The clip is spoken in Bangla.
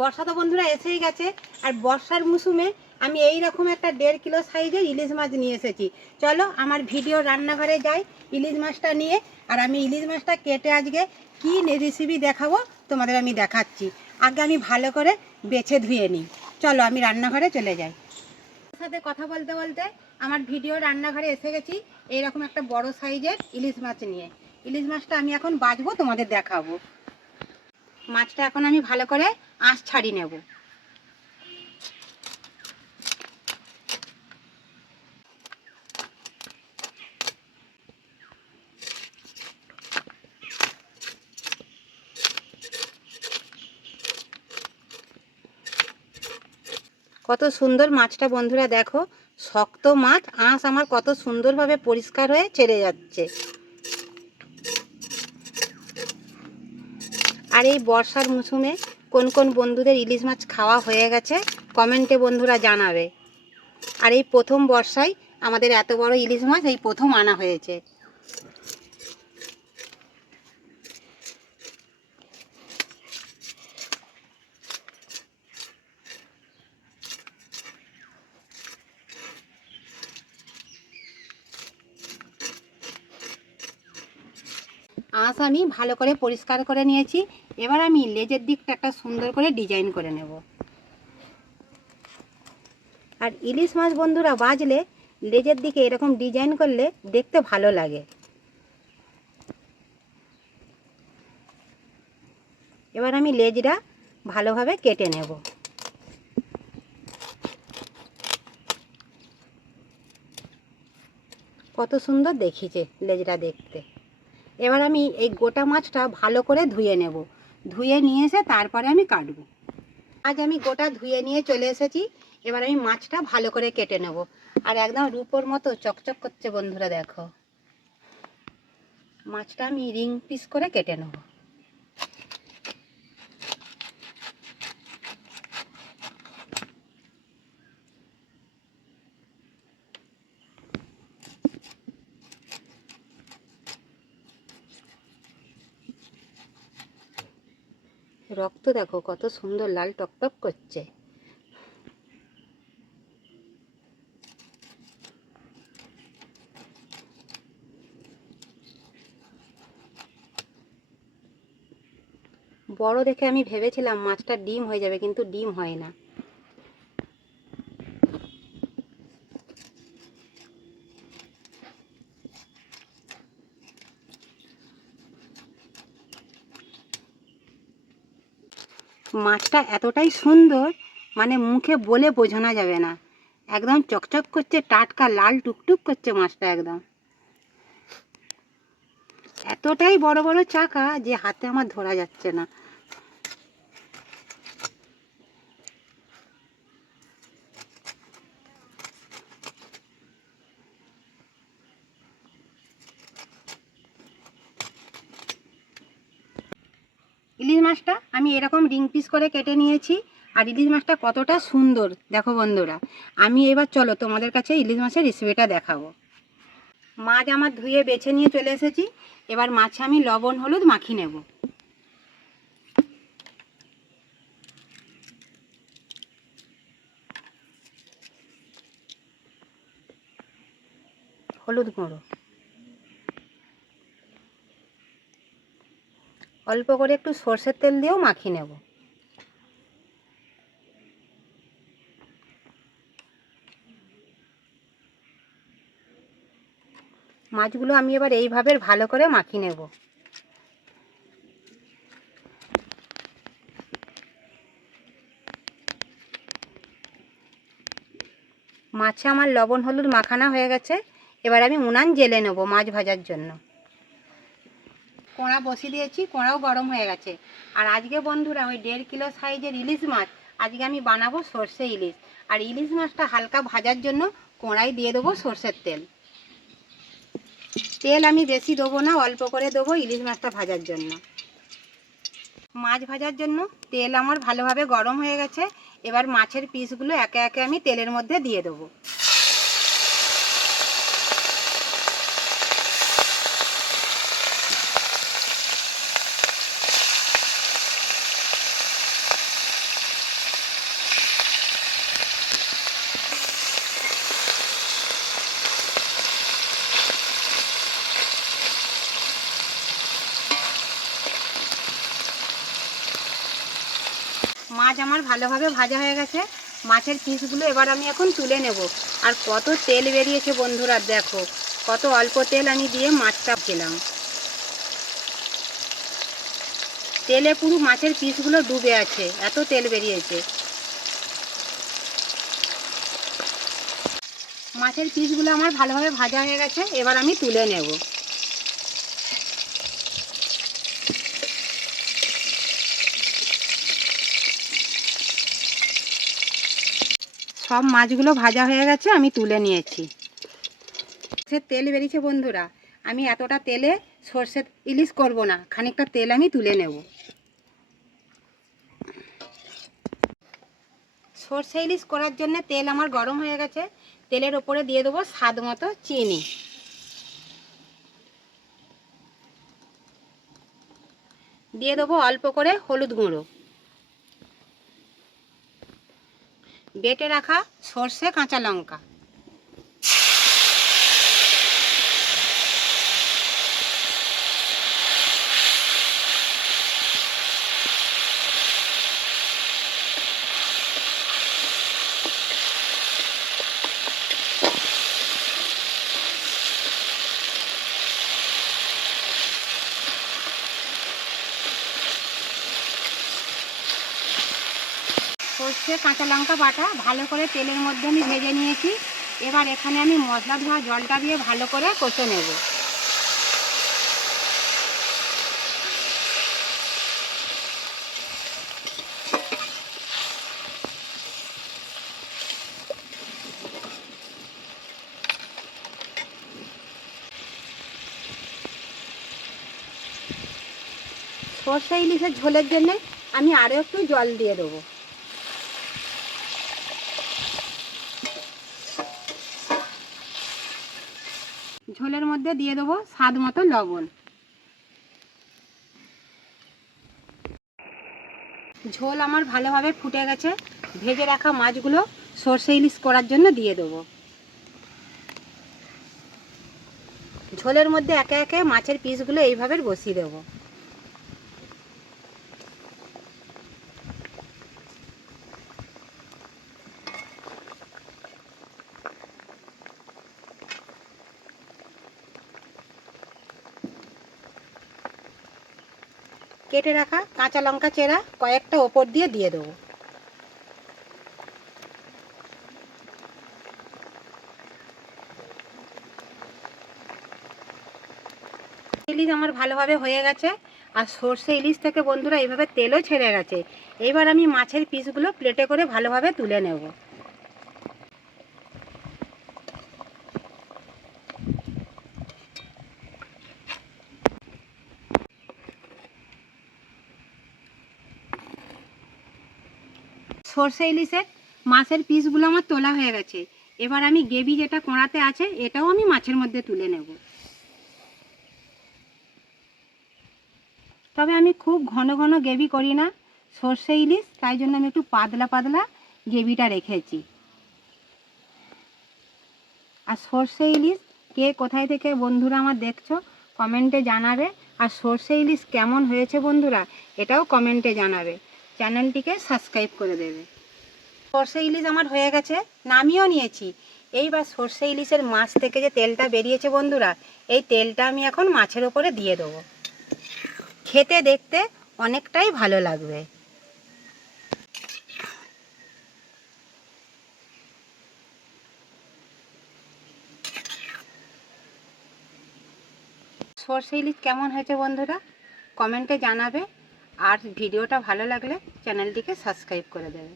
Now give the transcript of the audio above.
বর্ষা তো বন্ধুরা এসেই গেছে, আর বর্ষার মৌসুমে আমি এই রকম একটা 1.5 কিলো সাইজের ইলিশ মাছ নিয়ে এসেছি। চলো আমার ভিডিও রান্নাঘরে যাই ইলিশ মাছটা নিয়ে, আর আমি ইলিশ মাছটা কেটে আজকে কী রেসিপি দেখাবো তোমাদের আমি দেখাচ্ছি। আগে আমি ভালো করে বেছে ধুয়ে নিই। চলো আমি রান্নাঘরে চলে যাই। সাথে কথা বলতে বলতে আমার ভিডিও রান্নাঘরে এসে গেছি এইরকম একটা বড় সাইজের ইলিশ মাছ নিয়ে। ইলিশ মাছটা আমি এখন বাছবো, তোমাদের দেখাবো। মাছটা এখন আমি ভালো করে আঁশ ছাড়িয়ে নেব। কত সুন্দর মাছটা বন্ধুরা, দেখো শক্ত মাছ, আঁশ আমার কত সুন্দরভাবে পরিষ্কার হয়ে ছেড়ে যাচ্ছে। আর এই বর্ষার মৌসুমে কোন কোন বন্ধুদের ইলিশ মাছ খাওয়া হয়ে গেছে কমেন্টে বন্ধুরা জানাবে। আর এই প্রথম বর্ষায় আমাদের এত বড় ইলিশ মাছ এই প্রথম আনা হয়েছে। আঁশ আমি ভালো করে পরিষ্কার করে নিয়েছি। এবার আমি লেজের দিকটা একটা সুন্দর করে ডিজাইন করে নেব। আর ইলিশ মাছ বন্ধুরা বাজলে লেজের দিকে এরকম ডিজাইন করলে দেখতে ভালো লাগে। এবার আমি লেজটা ভালোভাবে কেটে নেব। কত সুন্দর দেখিছে লেজটা দেখতে। এবার আমি এই গোটা মাছটা ভালো করে ধুয়ে নেব। ধুয়ে নিয়ে এসে তারপরে আমি কাটবো। আজ আমি গোটা ধুয়ে নিয়ে চলে এসেছি। এবার আমি মাছটা ভালো করে কেটে নেব। আর একদম রূপোর মতো চকচক করছে বন্ধুরা, দেখো মাছটা আমি রিং পিস করে কেটে নেব। রক্ত দেখো কত সুন্দর লাল টকটক করছে। বড় দেখে আমি ভেবেছিলাম মাছটা ডিম হয়ে যাবে, কিন্তু ডিম হয় না। মাছটা এতটাই সুন্দর, মানে মুখে বলে বোঝানো যাবে না। একদম চকচক করছে, টাটকা লাল টুকটুক করছে মাছটা একদম। এতটাই বড় বড় চাকা যে হাতে আমার ধরা যাচ্ছে না। ইলিশ মাছটা আমি এরকম রিং পিস করে কেটে নিয়েছি। আর ইলিশ মাছটা কতটা সুন্দর দেখো বন্ধুরা। আমি এবার চলো তোমাদের কাছে ইলিশ মাছের রেসিপিটা দেখাবো। মাছ আমার ধুয়ে বেছে নিয়ে চলে এসেছি। এবার মাছে আমি লবণ হলুদ মাখিয়ে নেব। হলুদ গুঁড়ো অল্প করে একটু সর্ষের তেল দিয়েও মাখিয়ে নেব। মাছগুলো আমি এবার এইভাবে ভালো করে মাখিয়ে নেব। মাছে আমার লবণ হলুদ মাখানো হয়ে গেছে। এবার আমি উনান জ্বেলে নেব মাছ ভাজার জন্য। কড়া বসিয়ে দিয়েছি, কড়াও গরম হয়ে গেছে। আর আজকে বন্ধুরা ওই 1.5 কিলো সাইজের ইলিশ মাছ আজকে আমি বানাবো সর্ষে ইলিশ। আর ইলিশ মাছটা হালকা ভাজার জন্য কড়াই দিয়ে দেবো সর্ষের তেল। তেল আমি বেশি দেবো না, অল্প করে দেবো ইলিশ মাছটা ভাজার জন্য। মাছ ভাজার জন্য তেল আমার ভালোভাবে গরম হয়ে গেছে। এবার মাছের পিসগুলো একে একে আমি তেলের মধ্যে দিয়ে দেবো। মাছ আমার ভালোভাবে ভাজা হয়ে গেছে। মাছের পিসগুলো এবার আমি এখন তুলে নেব। আর কত তেল বেরিয়েছে বন্ধুরা, দেখো কত অল্প তেল আমি দিয়ে মাছটা খেলাম। তেলে পুরো মাছের পিসগুলো ডুবে আছে, এত তেল বেরিয়েছে। মাছের পিসগুলো আমার ভালোভাবে ভাজা হয়ে গেছে, এবার আমি তুলে নেব। সব মাছগুলো ভাজা হয়ে গেছে, আমি তুলে নিয়েছি। তেল বেরিয়েছে বন্ধুরা, আমি এতটা তেলে সর্ষে ইলিশ করব না, খানিকটা তেল আমি তুলে নেব। সর্ষে ইলিশ করার জন্য তেল আমার গরম হয়ে গেছে। তেলের ওপরে দিয়ে দেবো স্বাদ মতো চিনি, দিয়ে দেবো অল্প করে হলুদ গুঁড়ো, বেটে রাখা সর্ষে কাঁচা লঙ্কা, সর্ষে কাঁচা লঙ্কা বাটা ভালো করে তেলের মধ্যে আমি ভেজে নিয়েছি। এবার এখানে আমি মশলা ধোয়া জলটা দিয়ে ভালো করে কষে নেব। সর্ষে ইলিশের ঝোলের জন্য আমি আরও একটু জল দিয়ে দেবো। ঝোলের মধ্যে দিয়ে দেবো স্বাদ মতো লবণ। ঝোল আমার ভালোভাবে ফুটে গেছে। ভেজে রাখা মাছগুলো সর্ষে ইলিশ করার জন্য দিয়ে দেবো। ঝোলের মধ্যে একে একে মাছের পিসগুলো এইভাবে বসিয়ে দেবো। কেটে রাখা কাঁচা লঙ্কা চেরা কয়েকটা ওপর দিয়ে দেবো। ইলিশ আমার ভালোভাবে হয়ে গেছে। আর সর্ষে ইলিশ থেকে বন্ধুরা এইভাবে তেলও ছেড়ে গেছে। এইবার আমি মাছের পিসগুলো প্লেটে করে ভালোভাবে তুলে নেব। সর্ষে ইলিশের মাছের পিসগুলো আমার তোলা হয়ে গেছে। এবার আমি গ্রেভি যেটা কড়াতে আছে এটাও আমি মাছের মধ্যে তুলে নেব। তবে আমি খুব ঘন ঘন গ্রেভি করি না সর্ষে ইলিশ, তাই জন্য আমি একটু পাতলা পাতলা গ্রেভিটা রেখেছি। আর সর্ষে ইলিশ কে কোথায় থেকে বন্ধুরা আমার দেখছো কমেন্টে জানাবে। আর সর্ষে ইলিশ কেমন হয়েছে বন্ধুরা এটাও কমেন্টে জানাবে। চ্যানেলটিকে সাবস্ক্রাইব করে দেবে। সর্ষে ইলিশ আমার হয়ে গেছে, নামিয়েও নিয়েছি। এইবার সর্ষে ইলিশের মাছ থেকে যে তেলটা বেরিয়েছে বন্ধুরা, এই তেলটা আমি এখন মাছের ওপরে দিয়ে দেবো। খেতে দেখতে অনেকটাই ভালো লাগবে। সর্ষে ইলিশ কেমন হয়েছে বন্ধুরা কমেন্টে জানাবে। আর ভিডিওটা ভালো লাগলে চ্যানেলটিকে সাবস্ক্রাইব করে দেবে।